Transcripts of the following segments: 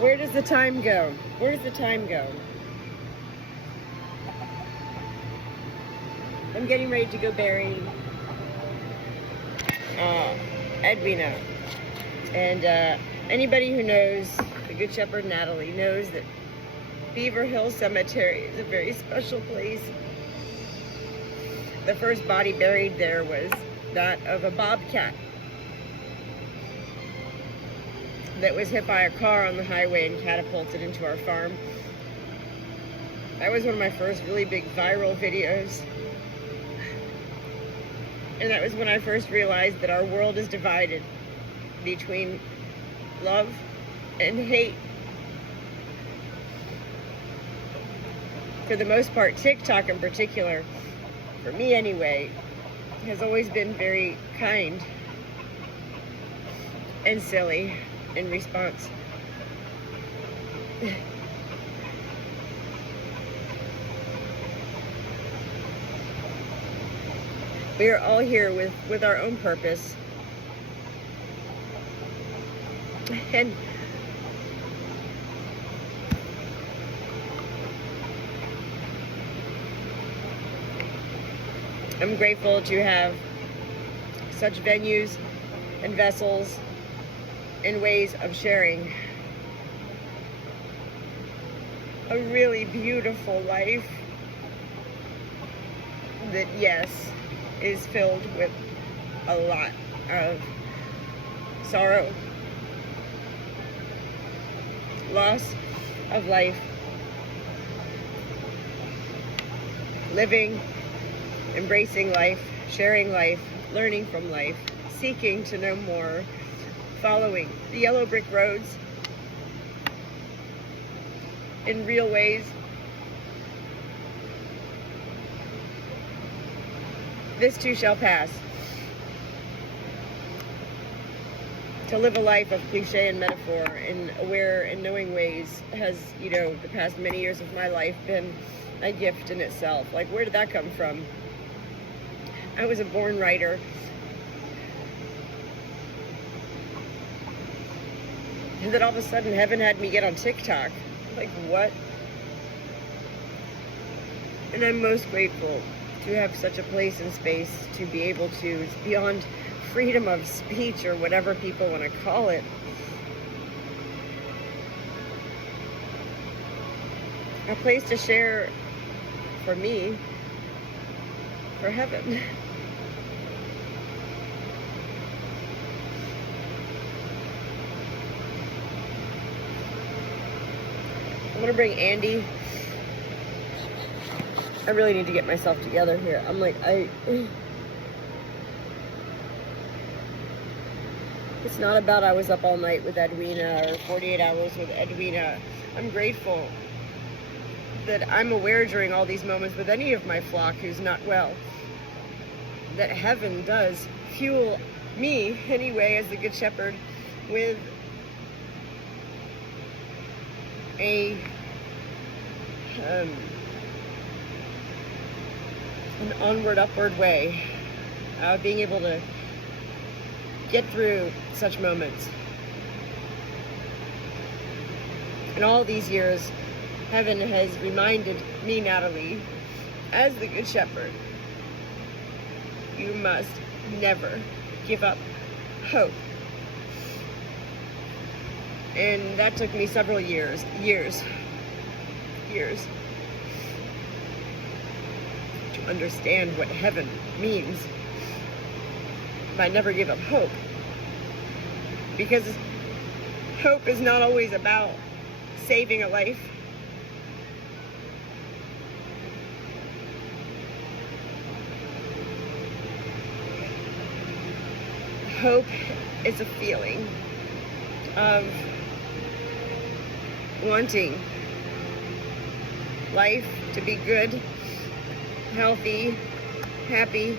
Where does the time go? Where does the time go? I'm getting ready to go bury Edwina. And anybody who knows the Good Shepherd Natalie knows that Beaver Hill Cemetery is a very special place. The first body buried there was that of a bobcat that was hit by a car on the highway and catapulted into our farm. That was one of my first really big viral videos. And that was when I first realized that our world is divided between love and hate. For the most part, TikTok in particular, for me anyway, has always been very kind and silly in response. We are all here with our own purpose. And I'm grateful to have such venues and vessels and ways of sharing a really beautiful life that, yes, is filled with a lot of sorrow, loss of life, living, embracing life, sharing life, learning from life, seeking to know more, following the yellow brick roads in real ways. This too shall pass. To live a life of cliche and metaphor in aware and knowing ways has, the past many years of my life been a gift in itself. Like, where did that come from? I was a born writer. And then all of a sudden, heaven had me get on TikTok. Like, what? And I'm most grateful to have such a place and space to be able to, it's beyond freedom of speech or whatever people want to call it. A place to share, for me, for heaven. I'm gonna bring Andy. I really need to get myself together here. I'm like, it's not about I was up all night with Edwina or 48 hours with Edwina. I'm grateful that I'm aware during all these moments with any of my flock who's not well, that heaven does fuel me anyway as the Good Shepherd with an onward, upward way, being able to get through such moments. In all these years, heaven has reminded me, Natalie, as the Good Shepherd, you must never give up hope. And that took me several years to understand what heaven means by never give up hope. Because hope is not always about saving a life. Hope is a feeling of wanting life to be good, healthy, happy.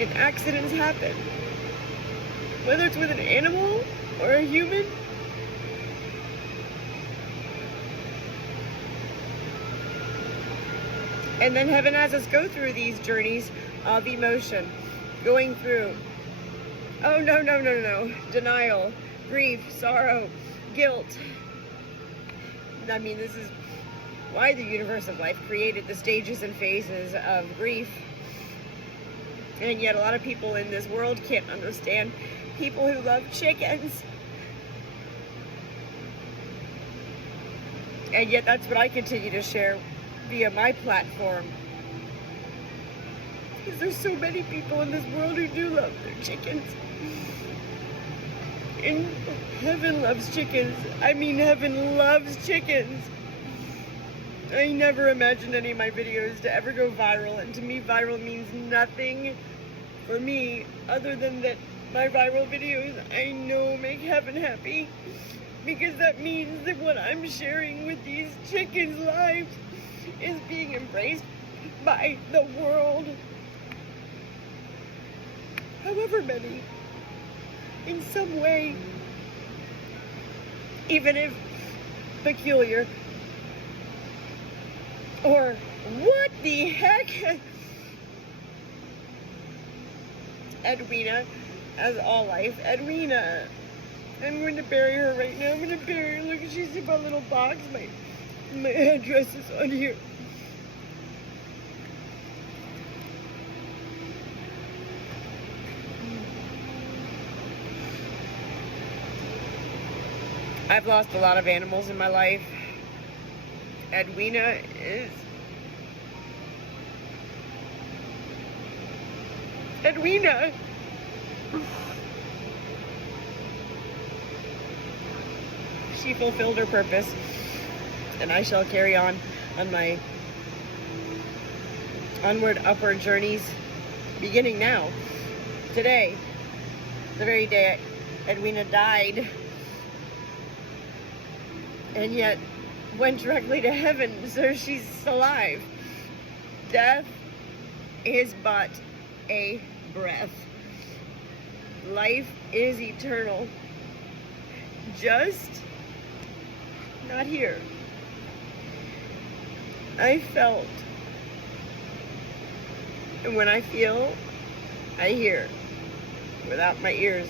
If accidents happen, whether it's with an animal or a human, and then heaven has us go through these journeys of emotion, going through Oh, no, no, no, no. Denial, grief, sorrow, guilt. I mean, this is why the universe of life created the stages and phases of grief. And yet a lot of people in this world can't understand people who love chickens. And yet that's what I continue to share via my platform. Because there's so many people in this world who do love their chickens. And heaven loves chickens. I mean, heaven loves chickens. I never imagined any of my videos to ever go viral. And to me, viral means nothing for me other than that my viral videos, I know, make heaven happy. Because that means that what I'm sharing with these chickens' lives is being embraced by the world. However many, in some way, even if peculiar, or what the heck? Edwina, as all life, Edwina. I'm going to bury her right now. I'm going to bury her. Look, she's in my little box. My address is on here. I've lost a lot of animals in my life. Edwina is... Edwina! She fulfilled her purpose, and I shall carry on my onward, upward journeys, beginning now, today, the very day Edwina died, and yet went directly to heaven, so she's alive. Death is but a breath. Life is eternal. Just not here. I felt, and when I feel, I hear, without my ears.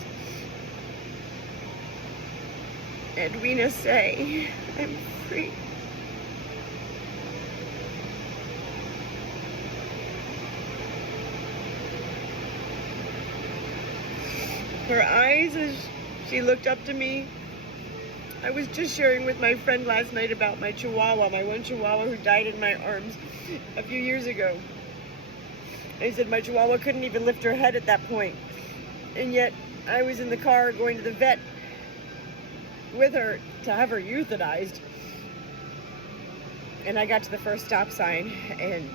Edwina say, I'm free. Her eyes as she looked up to me. I was just sharing with my friend last night about my chihuahua, my one chihuahua who died in my arms a few years ago. I said my chihuahua couldn't even lift her head at that point. And yet I was in the car going to the vet with her to have her euthanized. And I got to the first stop sign, and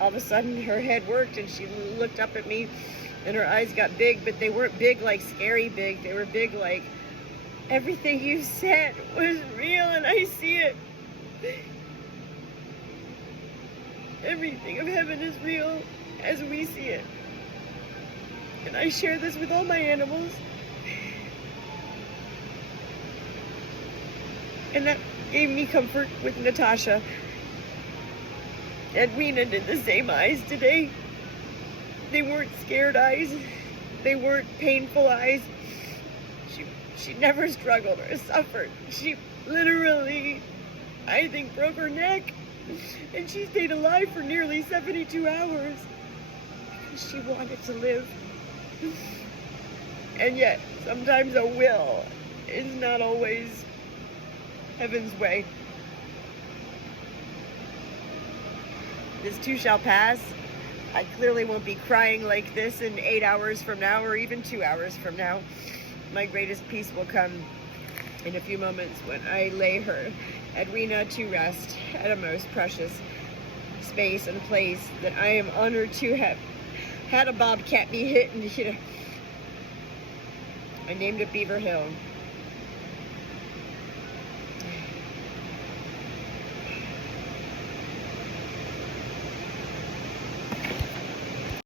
all of a sudden her head worked, and she looked up at me, and her eyes got big, but they weren't big like scary big. They were big like, everything you said was real, and I see it. Everything of heaven is real as we see it. And I share this with all my animals. And that gave me comfort with Natasha. Edwina did the same eyes today. They weren't scared eyes. They weren't painful eyes. She never struggled or suffered. She literally, I think, broke her neck. And she stayed alive for nearly 72 hours. Because she wanted to live. And yet, sometimes a will is not always heaven's way. This too shall pass. I clearly won't be crying like this in 8 hours from now, or even 2 hours from now. My greatest peace will come in a few moments when I lay her, Edwina, to rest at a most precious space and place that I am honored to have had a bobcat be hit, and I named it Beaver Hill.